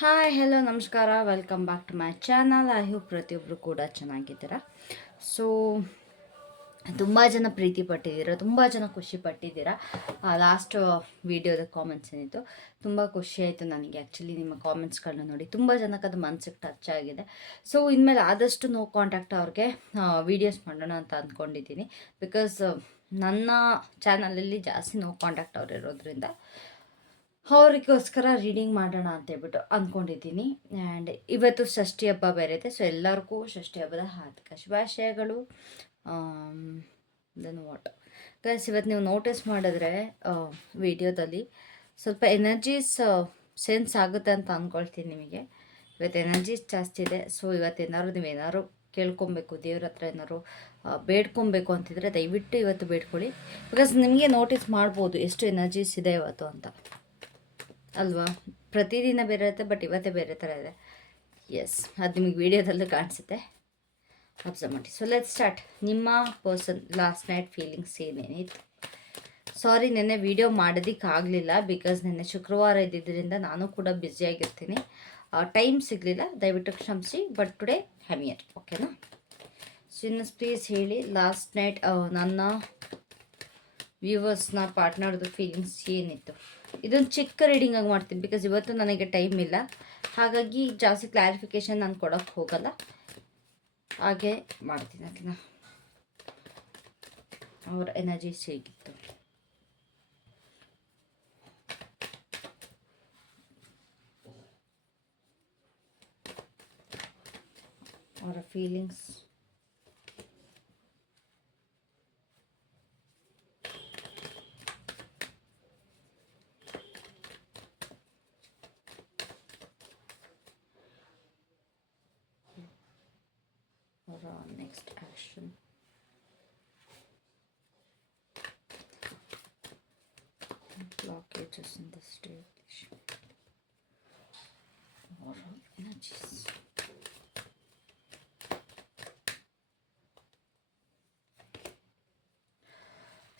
Hi hello ನಮಸ್ಕಾರ welcome back to my channel. I hope ಪ್ರತಿಯೊಬ್ಬರು ಕೂಡ ಚೆನ್ನಾಗಿದ್ದೀರಾ. ಸೊ ತುಂಬ ಜನ ಪ್ರೀತಿ ಪಟ್ಟಿದ್ದೀರಾ, ತುಂಬ ಜನ ಖುಷಿ ಪಟ್ಟಿದ್ದೀರಾ. ಲಾಸ್ಟ್ ವೀಡಿಯೋದ ಕಾಮೆಂಟ್ಸ್ ಏನಿತ್ತು ತುಂಬ ಖುಷಿ ಆಯಿತು ನನಗೆ. ಆ್ಯಕ್ಚುಲಿ ನಿಮ್ಮ ಕಾಮೆಂಟ್ಸ್ಗಳನ್ನ ನೋಡಿ ತುಂಬ ಜನಕ್ಕೆ ಅದು ಮನಸ್ಸಿಗೆ ಟಚ್ ಆಗಿದೆ. ಸೊ ಇನ್ಮೇಲೆ ಆದಷ್ಟು ನೋ ಕಾಂಟ್ಯಾಕ್ಟ್ ಅವ್ರಿಗೆ ವೀಡಿಯೋಸ್ ಮಾಡೋಣ ಅಂತ ಅಂದ್ಕೊಂಡಿದ್ದೀನಿ. ಬಿಕಾಸ್ ನನ್ನ ಚಾನಲಲ್ಲಿ ಜಾಸ್ತಿ ನೋ ಕಾಂಟ್ಯಾಕ್ಟ್ ಅವ್ರು ಇರೋದ್ರಿಂದ ಅವರಿಗೋಸ್ಕರ ರೀಡಿಂಗ್ ಮಾಡೋಣ ಅಂತೇಳ್ಬಿಟ್ಟು ಅಂದ್ಕೊಂಡಿದ್ದೀನಿ. ಆ್ಯಂಡ್ ಇವತ್ತು ಷಷ್ಠಿ ಹಬ್ಬ ಬೇರೆ ಇದೆ. ಸೊ ಎಲ್ಲರಿಗೂ ಷಷ್ಠಿ ಹಬ್ಬದ ಹಾರ್ದಿಕ ಶುಭಾಶಯಗಳು. ದೆನ್ ವಾಟ್ ಗೈಸ್, ಇವತ್ತು ನೀವು ನೋಟಿಸ್ ಮಾಡಿದ್ರೆ ವಿಡಿಯೋದಲ್ಲಿ ಸ್ವಲ್ಪ ಎನರ್ಜೀಸ್ ಸೆನ್ಸ್ ಆಗುತ್ತೆ ಅಂತ ಅಂದ್ಕೊಳ್ತೀನಿ ನಿಮಗೆ. ಇವತ್ತು ಎನರ್ಜೀಸ್ ಜಾಸ್ತಿ ಇದೆ. ಸೊ ಇವತ್ತೇನಾದ್ರು ನೀವೇನಾದ್ರು ಕೇಳ್ಕೊಬೇಕು, ದೇವ್ರ ಹತ್ರ ಏನಾದ್ರು ಬೇಡ್ಕೊಬೇಕು ಅಂತಿದ್ರೆ ದಯವಿಟ್ಟು ಇವತ್ತು ಬೇಡ್ಕೊಳ್ಳಿ. ಬಿಕಾಸ್ ನಿಮಗೆ ನೋಟಿಸ್ ಮಾಡ್ಬೋದು ಎಷ್ಟು ಎನರ್ಜೀಸ್ ಇದೆ ಇವತ್ತು ಅಂತ ಅಲ್ವಾ. ಪ್ರತಿದಿನ ಬೇರೆ ಇರುತ್ತೆ, ಬಟ್ ಇವತ್ತೇ ಬೇರೆ ಥರ ಇದೆ. ಎಸ್, ಅದು ನಿಮಗೆ ವೀಡಿಯೋದಲ್ಲೂ ಕಾಣಿಸುತ್ತೆ, ಅಬ್ಸರ್ವ್ ಮಾಡಿ. So let start. ನಿಮ್ಮ ಪರ್ಸನ್ ಲಾಸ್ಟ್ ನೈಟ್ ಫೀಲಿಂಗ್ಸ್ ಏನೇನಿತ್ತು? ಸಾರಿ, ನೆನ್ನೆ ವೀಡಿಯೋ ಮಾಡೋದಕ್ಕಾಗಲಿಲ್ಲ. ಬಿಕಾಸ್ ನೆನ್ನೆ ಶುಕ್ರವಾರ ಇದ್ದಿದ್ದರಿಂದ ನಾನು ಕೂಡ ಬ್ಯುಸಿಯಾಗಿರ್ತೀನಿ, ಟೈಮ್ ಸಿಗಲಿಲ್ಲ, ದಯವಿಟ್ಟು ಕ್ಷಮಿಸಿ. ಬಟ್ ಟುಡೇ ಹ್ಯಾಮ್ ಹಿಯರ್, ಓಕೆನಾ? ಸೊ ಇನ್ನು ಪ್ಲೀಸ್ ಹೇಳಿ, ಲಾಸ್ಟ್ ನೈಟ್ ನನ್ನ ವ್ಯೂವರ್ಸ್ನ ಪಾರ್ಟ್ನರ್ದು ಫೀಲಿಂಗ್ಸ್ ಏನಿತ್ತು? ಇದೊಂದು ಚಿಕ್ಕ ರೀಡಿಂಗ್ ಆಗಿ ಮಾಡ್ತೀನಿ ಬಿಕಾಸ್ ಇವತ್ತು ನನಗೆ ಟೈಮ್ ಇಲ್ಲ, ಹಾಗಾಗಿ ಜಾಸ್ತಿ ಕ್ಲಾರಿಫಿಕೇಷನ್ ನಾನು ಕೊಡೋಕ್ಕೆ ಹೋಗಲ್ಲ, ಹಾಗೆ ಮಾಡ್ತೀನಿ. ಓಕೆನಾ? ಅವರ ಎನರ್ಜೀಸ್ ಹೇಗಿತ್ತು, ಅವರ feelings, next action. Blockages in the stage. Overall energies.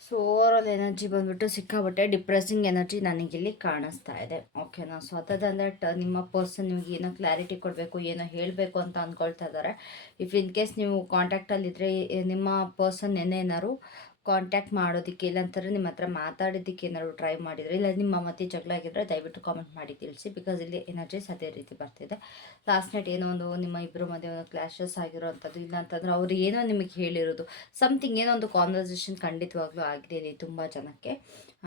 So overall energy ಬಂದ್ಬಿಟ್ಟು ಸಿಕ್ಕಾಬಟ್ಟೆ ಡಿಪ್ರೆಸಿಂಗ್ ಎನರ್ಜಿ ನನಗಿಲ್ಲಿ ಕಾಣಿಸ್ತಾ ಇದೆ. ಓಕೆನಾ? ಸೊ ಅದರ್ ನಿಮ್ಮ ಪರ್ಸನ್ ನಿಮಗೆ ಏನೋ ಕ್ಲಾರಿಟಿ ಕೊಡಬೇಕು, ಏನೋ ಹೇಳಬೇಕು ಅಂತ ಅಂದ್ಕೊಳ್ತಾ ಇದ್ದಾರೆ. ಇಫ್ ಇನ್ ಕೇಸ್ ನೀವು ಕಾಂಟ್ಯಾಕ್ಟಲ್ಲಿದ್ದರೆ ನಿಮ್ಮ ಪರ್ಸನ್ ಏನಾರು ಕಾಂಟ್ಯಾಕ್ಟ್ ಮಾಡೋದಕ್ಕೆ, ಇಲ್ಲಾಂತಾರೆ ನಿಮ್ಮ ಹತ್ರ ಮಾತಾಡೋದಕ್ಕೆ ಏನಾದ್ರು ಟ್ರೈ ಮಾಡಿದರೆ, ಇಲ್ಲ ನಿಮ್ಮ ಮತ್ತೆ ಜಗಳ ಆಗಿದ್ರೆ ದಯವಿಟ್ಟು ಕಾಮೆಂಟ್ ಮಾಡಿ ತಿಳಿಸಿ. ಬಿಕಾಸ್ ಇಲ್ಲಿ ಎನರ್ಜೀಸ್ ಅದೇ ರೀತಿ ಬರ್ತಿದೆ. ಲಾಸ್ಟ್ ನೈಟ್ ಏನೋ ಒಂದು ನಿಮ್ಮ ಇಬ್ಬರು ಮಧ್ಯೆ ಒಂದು ಕ್ಲಾಶಸ್ ಆಗಿರೋವಂಥದ್ದು, ಇಲ್ಲ ಅಂತಂದ್ರೆ ಅವ್ರು ಏನೋ ನಿಮಗೆ ಹೇಳಿರೋದು, ಸಮಥಿಂಗ್ ಏನೋ ಒಂದು ಕಾನ್ವರ್ಸೇಷನ್ ಖಂಡಿತವಾಗ್ಲೂ ಆಗಿದೆ ತುಂಬ ಜನಕ್ಕೆ.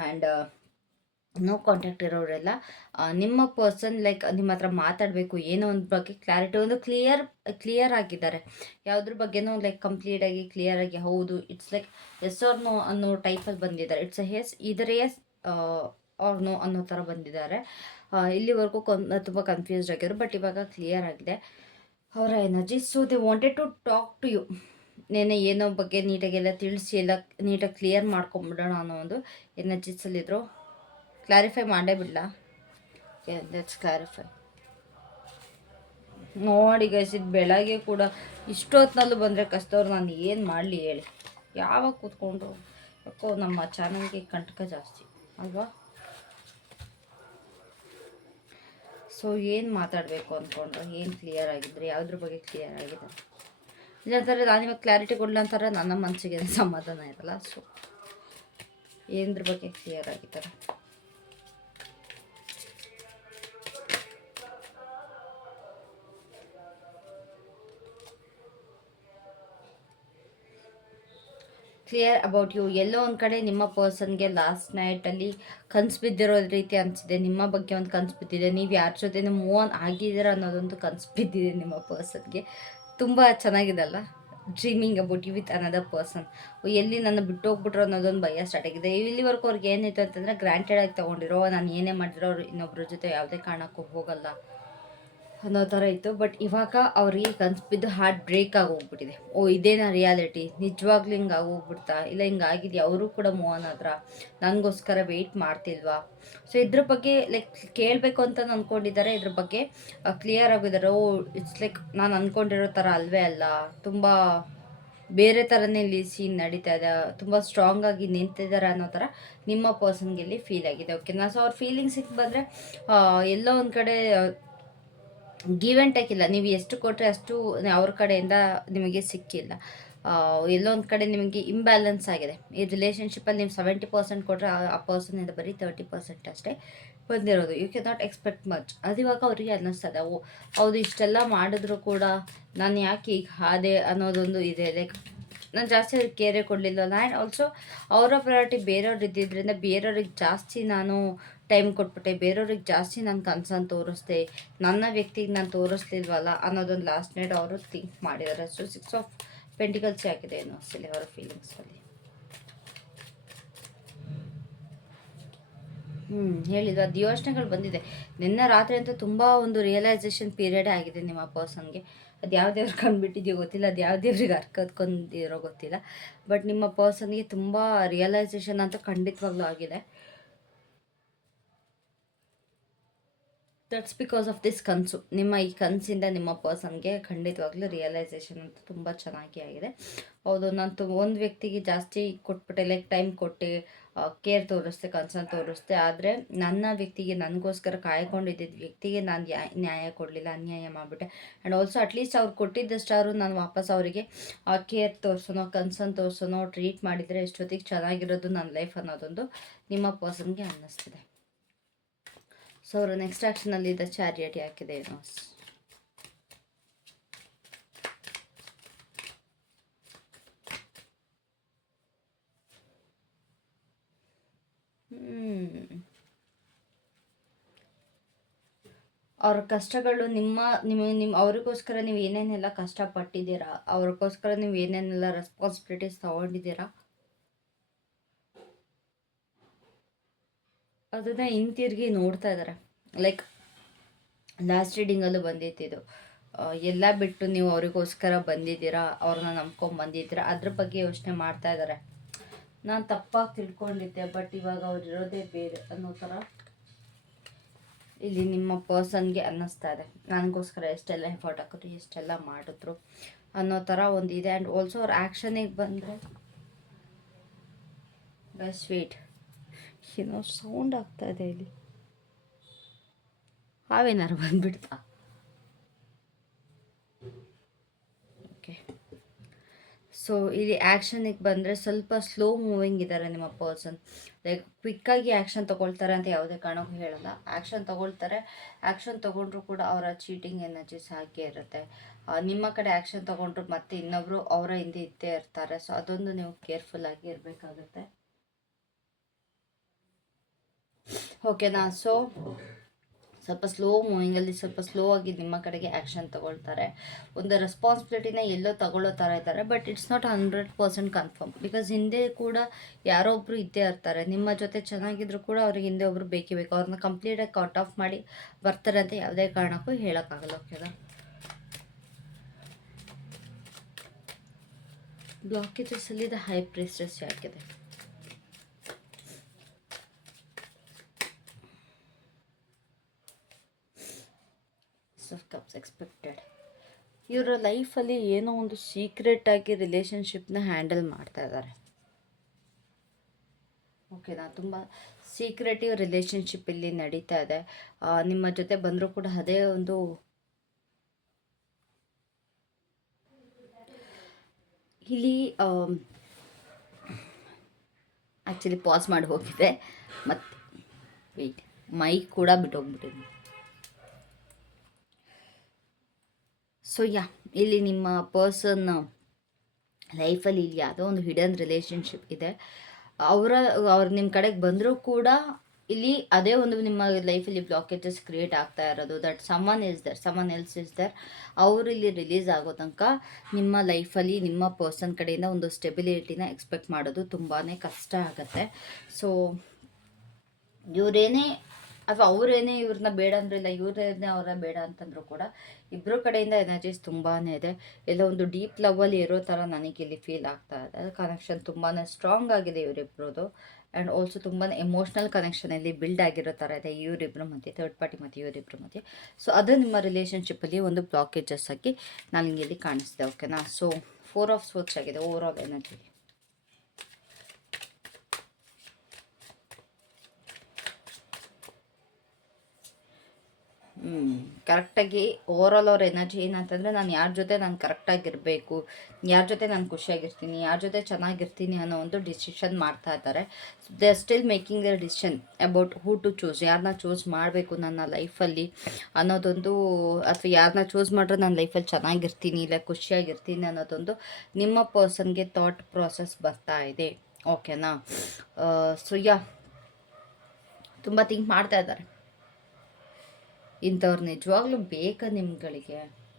ಆ್ಯಂಡ್ ನೋ ಕಾಂಟ್ಯಾಕ್ಟ್ ಇರೋರೆಲ್ಲ ನಿಮ್ಮ ಪರ್ಸನ್ ಲೈಕ್ ನಿಮ್ಮ ಹತ್ರ ಮಾತಾಡಬೇಕು, ಏನೋ ಒಂದು ಬಗ್ಗೆ ಕ್ಲಾರಿಟಿ, ಒಂದು ಕ್ಲಿಯರ್ ಆಗಿದ್ದಾರೆ ಯಾವುದ್ರ ಬಗ್ಗೆನೂ, ಲೈಕ್ ಕಂಪ್ಲೀಟಾಗಿ ಕ್ಲಿಯರಾಗಿ ಹೌದು it's like yes or no ಅನ್ನೋ ಟೈಪಲ್ಲಿ ಬಂದಿದ್ದಾರೆ. ಇಟ್ಸ್ ಎ ಎಸ್, ಇದರ ಎಸ್ ಆರ್ ನೋ ಅನ್ನೋ ಥರ ಬಂದಿದ್ದಾರೆ. ಇಲ್ಲಿವರೆಗೂ ತುಂಬ ಕನ್ಫ್ಯೂಸ್ಡ್ ಆಗಿದ್ರು, ಬಟ್ ಇವಾಗ ಕ್ಲಿಯರ್ ಆಗಿದೆ ಅವರ energy. So they wanted to talk to you. ನೆನೆ ಏನೋ ಬಗ್ಗೆ ನೀಟಾಗೆಲ್ಲ ತಿಳಿಸಿ ಎಲ್ಲ ನೀಟಾಗಿ ಕ್ಲಿಯರ್ ಮಾಡ್ಕೊಂಬಿಡೋಣ ಅನ್ನೋ ಒಂದು ಎನರ್ಜೀಸಲ್ಲಿದ್ದರು. ಕ್ಲಾರಿಫೈ ಮಾಡೇ ಬಿಡಲ? Let's clarify. ನೋಡಿ ಗೈಸ್, ಇದು ಬೆಳಗ್ಗೆ ಕೂಡ ಇಷ್ಟೊತ್ತಿನಲ್ಲೂ ಬಂದರೆ ಕಷ್ಟದವ್ರು ನಾನು ಏನು ಮಾಡಲಿ ಹೇಳಿ? ಯಾವಾಗ ಕೂತ್ಕೊಂಡ್ರು ಯಾಕೋ ನಮ್ಮ ಚಾನಲ್ಗೆ ಕಂಟಕ ಜಾಸ್ತಿ ಅಲ್ವಾ? ಸೊ ಏನು ಮಾತಾಡಬೇಕು ಅಂದ್ಕೊಂಡ್ರೆ, ಏನು ಕ್ಲಿಯರ್ ಆಗಿದ್ರೆ, ಯಾವುದ್ರ ಬಗ್ಗೆ ಕ್ಲಿಯರ್ ಆಗಿದೆ? ಇಲ್ಲಾಂತಾರೆ ನಾನು ಇವಾಗ ಕ್ಲಾರಿಟಿ ಕೊಡಲ ಅಂತಾರೆ, ನನ್ನ ಮನಸ್ಸಿಗೆ ಸಮಾಧಾನ ಇರಲ್ಲ. ಸೊ ಏನದ್ರ ಬಗ್ಗೆ ಕ್ಲಿಯರ್ ಆಗಿದ್ದಾರೆ? Clear about you. ಎಲ್ಲೋ ಒಂದು ಕಡೆ ನಿಮ್ಮ ಪರ್ಸನ್ಗೆ ಲಾಸ್ಟ್ ನೈಟಲ್ಲಿ ಕನಸು ಬಿದ್ದಿರೋ ರೀತಿ ಅನಿಸಿದೆ. ನಿಮ್ಮ ಬಗ್ಗೆ ಒಂದು ಕನಸು ಬಿದ್ದಿದೆ, ನೀವು ಯಾರ ಜೊತೆ ಮೂವ್ ಆನ್ ಆಗಿದ್ದೀರ ಅನ್ನೋದೊಂದು ಕನಸು ಬಿದ್ದಿದೆ ನಿಮ್ಮ ಪರ್ಸನ್ಗೆ. ತುಂಬ ಚೆನ್ನಾಗಿದೆ ಅಲ್ಲ? Dreaming about you with another person. ಎಲ್ಲಿ ನನ್ನ ಬಿಟ್ಟು ಹೋಗ್ಬಿಟ್ರು ಅನ್ನೋದೊಂದು ಭಯ ಸ್ಟಾರ್ಟ್ ಆಗಿದೆ. ಇಲ್ಲಿವರೆಗೂ ಅವ್ರಿಗೆ ಏನಿತ್ತು ಅಂತಂದರೆ ಗ್ರಾಂಟೆಡ್ ಆಗಿ ತೊಗೊಂಡಿರೋ, ನಾನು ಏನೇ ಮಾಡಿರೋ ಅವ್ರು ಇನ್ನೊಬ್ಬರ ಜೊತೆ ಯಾವುದೇ ಕಾರಣಕ್ಕೂ ಹೋಗಲ್ಲ ಅನ್ನೋ ಥರ ಇತ್ತು. ಬಟ್ ಇವಾಗ ಅವ್ರಿಗೆ ಕನ್ಸು ಬಿದ್ದು ಹಾರ್ಟ್ ಬ್ರೇಕ್ ಆಗಿ ಹೋಗ್ಬಿಟ್ಟಿದೆ. ಓ ಇದೇನಾ ರಿಯಾಲಿಟಿ? ನಿಜವಾಗ್ಲೂ ಹಿಂಗೆ ಆಗೋಗ್ಬಿಡ್ತಾ? ಇಲ್ಲ ಹಿಂಗಾಗಿದೆಯಾ? ಅವರು ಕೂಡ ಮೂವ್ ಆನ್ ಆದ್ರ, ನನಗೋಸ್ಕರ ವೆಯ್ಟ್ ಮಾಡ್ತಿಲ್ವಾ? ಸೊ ಇದ್ರ ಬಗ್ಗೆ ಲೈಕ್ ಕೇಳಬೇಕು ಅಂತ ಅಂದ್ಕೊಂಡಿದ್ದಾರೆ. ಇದ್ರ ಬಗ್ಗೆ ಕ್ಲಿಯರ್ ಆಗಿದ್ದಾರೆ. ಓ ಇಟ್ಸ್ ಲೈಕ್ ನಾನು ಅಂದ್ಕೊಂಡಿರೋ ಥರ ಅಲ್ವೇ ಅಲ್ಲ, ತುಂಬ ಬೇರೆ ಥರನೇ ಇಲ್ಲಿ ಸೀನ್ ನಡೀತಾ ಇದೆ, ತುಂಬ ಸ್ಟ್ರಾಂಗ್ ಆಗಿ ನಿಂತಿದ್ದಾರೆ ಅನ್ನೋ ಥರ ನಿಮ್ಮ ಪರ್ಸನ್ಗೆ ಇಲ್ಲಿ ಫೀಲ್ ಆಗಿದೆ. ಓಕೆನಾ? ಸೊ ಅವ್ರ ಫೀಲಿಂಗ್ಸಿಗೆ ಬಂದರೆ ಎಲ್ಲೋ ಒಂದು ಕಡೆ ಗಿವ್ ಆ್ಯಂಡ್ ಟೇಕ್ ಇಲ್ಲ. ನೀವು ಎಷ್ಟು ಕೊಟ್ಟರೆ ಅಷ್ಟು ಅವ್ರ ಕಡೆಯಿಂದ ನಿಮಗೆ ಸಿಕ್ಕಿಲ್ಲ. ಎಲ್ಲೋ ಒಂದು ಕಡೆ ನಿಮಗೆ ಇಂಬ್ಯಾಲೆನ್ಸ್ ಆಗಿದೆ. ಈ ರಿಲೇಷನ್ಶಿಪ್ಪಲ್ಲಿ ನೀವು 70% ಕೊಟ್ಟರೆ ಆ ಪರ್ಸನಿಂದ ಬರೀ 30% ಅಷ್ಟೇ ಬಂದಿರೋದು. U can not expect much. ಅದು ಇವಾಗ ಅವರಿಗೆ ಅನ್ನಿಸ್ತದೆ, ಹೌದು ಇಷ್ಟೆಲ್ಲ ಮಾಡಿದ್ರು ಕೂಡ ನಾನು ಯಾಕೆ ಈಗ ಹಾದೆ ಅನ್ನೋದೊಂದು ಇದೆ. ಲೈಕ್ ನಾನು ಜಾಸ್ತಿ ಅವ್ರಿಗೆ ಕೇರೇ ಕೊಡಲಿಲ್ಲವಲ್ಲ. ಆ್ಯಂಡ್ ಆಲ್ಸೋ ಅವರ ಪ್ರಯಾರಿಟಿ ಬೇರೆಯವ್ರು ಇದ್ದಿದ್ದರಿಂದ ಬೇರೆಯವ್ರಿಗೆ ಜಾಸ್ತಿ ನಾನು ಟೈಮ್ ಕೊಟ್ಬಿಟ್ಟೆ, ಬೇರೆಯವ್ರಿಗೆ ಜಾಸ್ತಿ ನಾನು ಕನ್ಸನ್ನು ತೋರಿಸ್ದೆ, ನನ್ನ ವ್ಯಕ್ತಿಗೆ ನಾನು ತೋರಿಸ್ಲಿಲ್ವಲ್ಲ ಅನ್ನೋದೊಂದು ಲಾಸ್ಟ್ ನೈಟ್ ಅವರು ಥಿಂಕ್ ಮಾಡಿದ್ದಾರೆ. ಸೊ 6 ಆಫ್ ಪೆಂಟಿಕಲ್ಸ್ ಆಗಿದೆ ಏನೋ ಅಷ್ಟೇ ಅವರ ಫೀಲಿಂಗ್ಸಲ್ಲಿ. ಹೇಳಿದ್ದು ಅದು ಯೋಚನೆಗಳು ಬಂದಿದೆ. ನಿನ್ನೆ ರಾತ್ರಿ ಅಂತೂ ತುಂಬ ಒಂದು ರಿಯಲೈಸೇಷನ್ ಪೀರಿಯಡೇ ಆಗಿದೆ ನಿಮ್ಮ ಪರ್ಸನ್ಗೆ. ಅದು ಯಾವ ದೇವ್ರು ಕಂಡುಬಿಟ್ಟಿದೆಯೋ ಗೊತ್ತಿಲ್ಲ, ಅದು ಯಾವ ದೇವ್ರಿಗೆ ಅರ್ಕತ್ಕೊಂಡಿರೋ ಗೊತ್ತಿಲ್ಲ. ಬಟ್ ನಿಮ್ಮ ಪರ್ಸನ್ಗೆ ತುಂಬ ರಿಯಲೈಸೇಷನ್ ಅಂತೂ ಖಂಡಿತವಾಗ್ಲೂ ಆಗಿದೆ. ದಟ್ಸ್ ಬಿಕಾಸ್ ಆಫ್ ದಿಸ್ ಕನಸು. ನಿಮ್ಮ ಈ ಕನಸಿಂದ ನಿಮ್ಮ ಪರ್ಸನ್ಗೆ ಖಂಡಿತವಾಗ್ಲೂ ರಿಯಲೈಸೇಷನ್ ಅಂತೂ ತುಂಬ ಚೆನ್ನಾಗಿ ಆಗಿದೆ. ಹೌದು, ನಾನು ಒಂದು ವ್ಯಕ್ತಿಗೆ ಜಾಸ್ತಿ ಕೊಟ್ಬಿಟ್ಟೆ, ಲೈಕ್ ಟೈಮ್ ಕೊಟ್ಟೆ, ಕೇರ್ ತೋರಿಸ್ದೆ, ಕನ್ಸರ್ನ್ ತೋರಿಸ್ದೆ. ಆದರೆ ನನ್ನ ವ್ಯಕ್ತಿಗೆ, ನನಗೋಸ್ಕರ ಕಾಯ್ಕೊಂಡಿದ್ದ ವ್ಯಕ್ತಿಗೆ ನಾನು ನ್ಯಾಯ ಕೊಡಲಿಲ್ಲ, ಅನ್ಯಾಯ ಮಾಡಿಬಿಟ್ಟೆ. ಆ್ಯಂಡ್ ಆಲ್ಸೋ ಅಟ್ಲೀಸ್ಟ್ ಅವ್ರು ಕೊಟ್ಟಿದ್ದಷ್ಟಾದ್ರು ನಾನು ವಾಪಸ್ ಅವರಿಗೆ ಕೇರ್ ತೋರಿಸೋನೋ, ಕನ್ಸರ್ನ್ ತೋರಿಸೋನೋ, ಟ್ರೀಟ್ ಮಾಡಿದರೆ ಎಷ್ಟೊತ್ತಿಗೆ ಚೆನ್ನಾಗಿರೋದು ನನ್ನ ಲೈಫ್ ಅನ್ನೋದೊಂದು ನಿಮ್ಮ ಪರ್ಸನ್ಗೆ ಅನ್ನಿಸ್ತಿದೆ. ಸೊ ಅವರ ನೆಕ್ಸ್ಟ್ ಆ್ಯಕ್ಷನಲ್ಲಿ ದ ಚಾರಿಯಟ್ ಯಾಕಿದೆ ಏನೋ. ಅವ್ರ ಕಷ್ಟಗಳು ನಿಮ್ಮ ಅವ್ರಿಗೋಸ್ಕರ ನೀವು ಏನೇನೆಲ್ಲ ಕಷ್ಟಪಟ್ಟಿದ್ದೀರಾ, ಅವ್ರಿಗೋಸ್ಕರ ನೀವು ಏನೇನೆಲ್ಲ ರೆಸ್ಪಾನ್ಸಿಬಿಲಿಟೀಸ್ ತೊಗೊಂಡಿದ್ದೀರಾ ಅದನ್ನು ಹಿಂತಿರುಗಿ ನೋಡ್ತಾ ಇದ್ದಾರೆ. ಲೈಕ್ ಲಾಸ್ಟ್ ರೀಡಿಂಗಲ್ಲೂ ಬಂದಿತ್ತಿದ್ದು, ಎಲ್ಲ ಬಿಟ್ಟು ನೀವು ಅವರಿಗೋಸ್ಕರ ಬಂದಿದ್ದೀರಾ, ಅವ್ರನ್ನ ನಂಬ್ಕೊಂಬಂದಿದ್ದೀರಾ, ಅದ್ರ ಬಗ್ಗೆ ಯೋಚನೆ ಮಾಡ್ತಾ ಇದ್ದಾರೆ. ನಾನು ತಪ್ಪಾಗಿ ತಿಳ್ಕೊಂಡಿದ್ದೆ, ಬಟ್ ಇವಾಗ ಅವ್ರು ಇರೋದೇ ಬೇರೆ ಅನ್ನೋ ಥರ ಇಲ್ಲಿ ನಿಮ್ಮ ಪರ್ಸನ್ಗೆ ಅನ್ನಿಸ್ತಾ ಇದೆ. ನನಗೋಸ್ಕರ ಎಷ್ಟೆಲ್ಲ ಎಫರ್ಟ್ ಹಾಕಿದ್ರು, ಎಷ್ಟೆಲ್ಲ ಮಾಡಿದ್ರು ಅನ್ನೋ ಥರ ಒಂದು ಇದೆ. ಆ್ಯಂಡ್ ಆಲ್ಸೋ ಅವ್ರ ಆ್ಯಕ್ಷನಿಗೆ ಬಂದರೆ ಸ್ವೀಟ್ ಏನೋ ಸೌಂಡ್ ಆಗ್ತಾ ಇದೆ ಇಲ್ಲಿ. ಹಾವೇನಾರು ಬಂದ್ಬಿಡ್ತಾ? ಓಕೆ. ಸೊ ಇಲ್ಲಿ ಆ್ಯಕ್ಷನಿಗೆ ಬಂದರೆ ಸ್ವಲ್ಪ ಸ್ಲೋ ಮೂವಿಂಗ್ ಇದ್ದಾರೆ ನಿಮ್ಮ ಪರ್ಸನ್. ಲೈಕ್ ಕ್ವಿಕ್ಕಾಗಿ ಆ್ಯಕ್ಷನ್ ತೊಗೊಳ್ತಾರೆ ಅಂತ ಯಾವುದೇ ಕಾರಣಕ್ಕೂ ಹೇಳಲ್ಲ. ಆ್ಯಕ್ಷನ್ ತೊಗೊಳ್ತಾರೆ. ಆ್ಯಕ್ಷನ್ ತೊಗೊಂಡ್ರು ಕೂಡ ಅವರ ಚೀಟಿಂಗ್ ಎನರ್ಜೀಸ್ ಹಾಕೇ ಇರುತ್ತೆ. ನಿಮ್ಮ ಕಡೆ ಆ್ಯಕ್ಷನ್ ತೊಗೊಂಡ್ರು ಮತ್ತೆ ಇನ್ನೊಬ್ಬರು ಅವರ ಹಿಂದೆ ಇದ್ದೇ ಇರ್ತಾರೆ. ಸೊ ಅದೊಂದು ನೀವು ಕೇರ್ಫುಲ್ಲಾಗಿ ಇರಬೇಕಾಗುತ್ತೆ. ಓಕೆನಾ? ಸೊ ಸ್ವಲ್ಪ ಸ್ಲೋ ಮೂವಿಂಗಲ್ಲಿ ಸ್ವಲ್ಪ ಸ್ಲೋ ಆಗಿ ನಿಮ್ಮ ಕಡೆಗೆ ಆ್ಯಕ್ಷನ್ ತೊಗೊಳ್ತಾರೆ. ಒಂದು ರೆಸ್ಪಾನ್ಸಿಬಿಲಿಟಿನ ಎಲ್ಲೋ ತಗೊಳ್ಳೋ ಥರ ಇದ್ದಾರೆ. But it's not 100% confirm. Because ಹಿಂದೆ ಕೂಡ ಯಾರೋ ಒಬ್ಬರು ಇದ್ದೇ ಇರ್ತಾರೆ. ನಿಮ್ಮ ಜೊತೆ ಚೆನ್ನಾಗಿದ್ರು ಕೂಡ ಅವ್ರಿಗೆ ಹಿಂದೆ ಒಬ್ಬರು ಬೇಕೇ ಬೇಕು. ಅವ್ರನ್ನ ಕಂಪ್ಲೀಟಾಗಿ ಕಟ್ ಆಫ್ ಮಾಡಿ ಬರ್ತಾರೆ ಅಂತ ಯಾವುದೇ ಕಾರಣಕ್ಕೂ ಹೇಳೋಕ್ಕಾಗಲ್ಲ. ಓಕೆನಾ? ಬ್ಲಾಕೇಜಸ್ಸಲ್ಲಿ ದ ಹೈ ಪ್ರಿಸ್ಟೆಸ್ ಯಾಕಿದೆ? Of cups expected. ಇವರ ಲೈಫಲ್ಲಿ ಏನೋ ಒಂದು ಸೀಕ್ರೆಟಾಗಿ ರಿಲೇಷನ್ಶಿಪ್ನ ಹ್ಯಾಂಡಲ್ ಮಾಡ್ತಾ ಇದ್ದಾರೆ. ಓಕೆನಾ? ತುಂಬ ಸೀಕ್ರೆಟಿವ್ ರಿಲೇಷನ್ಶಿಪ್ ಇಲ್ಲಿ ನಡೀತಾ ಇದೆ. ನಿಮ್ಮ ಜೊತೆ ಬಂದರೂ ಕೂಡ ಅದೇ ಒಂದು ಇಲ್ಲಿ ಆ್ಯಕ್ಚುಲಿ ಪಾಸ್ ಮಾಡಿ ಹೋಗಿದೆ. ಮತ್ತು ವೆಯ್ಟ್, ಮೈಕ್ ಕೂಡ ಬಿಟ್ಟೋಗ್ಬಿಟ್ಟಿದೆ. ಸೊ ಇಲ್ಲಿ ನಿಮ್ಮ ಪರ್ಸನ್ ಲೈಫಲ್ಲಿ ಇಲ್ಲಿ ಯಾವುದೋ ಒಂದು ಹಿಡನ್ ರಿಲೇಷನ್ಶಿಪ್ ಇದೆ. ಅವ್ರು ನಿಮ್ಮ ಕಡೆಗೆ ಬಂದರೂ ಕೂಡ ಇಲ್ಲಿ ಅದೇ ಒಂದು ನಿಮ್ಮ ಲೈಫಲ್ಲಿ ಬ್ಲಾಕೇಜಸ್ ಕ್ರಿಯೇಟ್ ಆಗ್ತಾ ಇರೋದು. That someone else is there. ಅವರು ಇಲ್ಲಿ ರಿಲೀಸ್ ಆಗೋ ತನಕ ನಿಮ್ಮ ಲೈಫಲ್ಲಿ ನಿಮ್ಮ ಪರ್ಸನ್ ಕಡೆಯಿಂದ ಒಂದು ಸ್ಟೆಬಿಲಿಟಿನ ಎಕ್ಸ್ಪೆಕ್ಟ್ ಮಾಡೋದು ತುಂಬಾ ಕಷ್ಟ ಆಗುತ್ತೆ. ಸೊ ಇವರೇನೇ ಅಥವಾ ಅವರೇನೇ ಇವ್ರನ್ನ ಬೇಡ ಅಂದ್ರಿಲ್ಲ, ಇವರೇನೇ ಅವ್ರನ್ನ ಬೇಡ ಅಂತಂದ್ರು ಕೂಡ ಇಬ್ಬರ ಕಡೆಯಿಂದ ಎನರ್ಜೀಸ್ ತುಂಬಾ ಇದೆ. ಎಲ್ಲ ಒಂದು ಡೀಪ್ ಲವಲ್ಲಿ ಇರೋ ಥರ ನನಗಿಲ್ಲಿ ಫೀಲ್ ಆಗ್ತಾ ಇದೆ. ಕನೆಕ್ಷನ್ ತುಂಬಾ ಸ್ಟ್ರಾಂಗ್ ಆಗಿದೆ ಇವರಿಬ್ಬರದು. ಆ್ಯಂಡ್ ಆಲ್ಸೋ ತುಂಬಾ ಎಮೋಷ್ನಲ್ ಕನೆಕ್ಷನಲ್ಲಿ ಬಿಲ್ಡ್ ಆಗಿರೋ ಥರ ಇದೆ ಇವರಿಬ್ಬರ ಮಧ್ಯೆ, ಥರ್ಡ್ ಪಾರ್ಟಿ ಮತ್ತು ಇವರಿಬ್ಬರ ಮಧ್ಯೆ. ಸೊ ಅದು ನಿಮ್ಮ ರಿಲೇಷನ್ಶಿಪ್ಪಲ್ಲಿ ಒಂದು ಬ್ಲಾಕೇಜಸ್ ಆಗಿ ನನಗೆ ಇಲ್ಲಿ ಕಾಣಿಸ್ತಿದೆ. ಓಕೆನಾ? ಸೊ 4 ಆಫ್ ಸ್ವೋರ್ಡ್ಸ್ ಆಗಿದೆ ಓವರ್ ಆಲ್ ಎನರ್ಜಿ. ಕರೆಕ್ಟಾಗಿ ಓವರಾಲ್ ಅವ್ರ ಎನರ್ಜಿ ಏನಂತಂದರೆ ನಾನು ಯಾರ ಜೊತೆ ನಾನು ಕರೆಕ್ಟಾಗಿರಬೇಕು, ಯಾರ ಜೊತೆ ನಾನು ಖುಷಿಯಾಗಿರ್ತೀನಿ, ಯಾರ ಜೊತೆ ಚೆನ್ನಾಗಿರ್ತೀನಿ ಅನ್ನೋ ಒಂದು ಡಿಸಿಷನ್ ಮಾಡ್ತಾ ಇದ್ದಾರೆ. They are still making their decision about who to choose, ಯಾರನ್ನ ಚೂಸ್ ಮಾಡಬೇಕು ನನ್ನ ಲೈಫಲ್ಲಿ ಅನ್ನೋದೊಂದು, ಅಥವಾ ಯಾರನ್ನ ಚೂಸ್ ಮಾಡಿದ್ರೆ ನನ್ನ ಲೈಫಲ್ಲಿ ಚೆನ್ನಾಗಿರ್ತೀನಿ ಇಲ್ಲ ಖುಷಿಯಾಗಿರ್ತೀನಿ ಅನ್ನೋದೊಂದು ನಿಮ್ಮ ಪರ್ಸನ್ಗೆ ಥಾಟ್ ಪ್ರಾಸೆಸ್ ಬರ್ತಾ ಇದೆ. ಓಕೆನಾ? ಸೊ ತುಂಬ ಥಿಂಕ್ ಮಾಡ್ತಾ ಇದ್ದಾರೆ. ಇಂಥವ್ರು ನಿಜವಾಗ್ಲೂ ಬೇಕಾ ನಿಮ್ಗಳಿಗೆ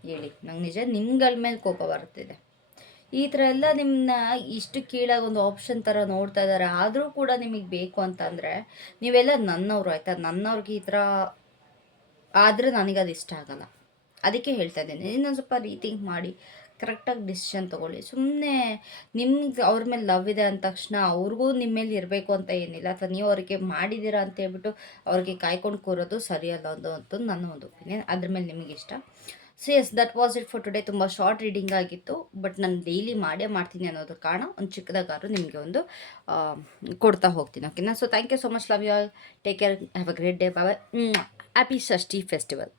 ಹೇಳಿ? ನಂಗೆ ನಿಜ ನಿಮ್ಗಳ ಮೇಲೆ ಕೋಪ ಬರ್ತಿದೆ. ಈ ಥರ ಎಲ್ಲ ನಿಮ್ಮನ್ನ ಇಷ್ಟು ಕೀಳಾಗಿ ಒಂದು ಆಪ್ಷನ್ ಥರ ನೋಡ್ತಾ ಇದ್ದಾರೆ, ಆದರೂ ಕೂಡ ನಿಮಗೆ ಬೇಕು ಅಂತಂದರೆ ನೀವೆಲ್ಲ ನನ್ನವರು ಆಯಿತಾ. ನನ್ನವ್ರಿಗೆ ಈ ಥರ ಆದರೆ ನನಗದು ಇಷ್ಟ ಆಗಲ್ಲ. ಅದಕ್ಕೆ ಹೇಳ್ತಾ ಇದ್ದೀನಿ, ಇನ್ನೊಂದು ಸ್ವಲ್ಪ ರೀಥಿಂಕ್ ಮಾಡಿ ಕರೆಕ್ಟಾಗಿ ಡಿಸಿಷನ್ ತೊಗೊಳ್ಳಿ. ಸುಮ್ಮನೆ ನಿಮ್ಗೆ ಅವ್ರ ಮೇಲೆ ಲವ್ ಇದೆ ಅಂದ ತಕ್ಷಣ ಅವ್ರಿಗೂ ನಿಮ್ಮ ಮೇಲೆ ಇರಬೇಕು ಅಂತ ಏನಿಲ್ಲ, ಅಥವಾ ನೀವು ಅವ್ರಿಗೆ ಮಾಡಿದ್ದೀರಾ ಅಂತ ಹೇಳ್ಬಿಟ್ಟು ಅವ್ರಿಗೆ ಕಾಯ್ಕೊಂಡು ಕೂರೋದು ಸರಿಯಲ್ಲ ಅಂತ ನನ್ನ ಒಂದು ಒಪಿನಿಯನ್. ಅದ್ರ ಮೇಲೆ ನಿಮಗೆ ಇಷ್ಟ. So yes, that was it for today. ತುಂಬ ಶಾರ್ಟ್ ರೀಡಿಂಗ್ ಆಗಿತ್ತು, ಬಟ್ ನಾನು ಡೈಲಿ ಮಾಡ್ತೀನಿ ಅನ್ನೋದ್ರ ಕಾರಣ ಒಂದು ಚಿಕ್ಕದಾಗಾದ್ರು ನಿಮಗೆ ಒಂದು ಕೊಡ್ತಾ ಹೋಗ್ತೀನಿ. ಓಕೆನಾ? So thank you so much. Love you all. Take care. Have a great day. Bye. Happy Shashti festival.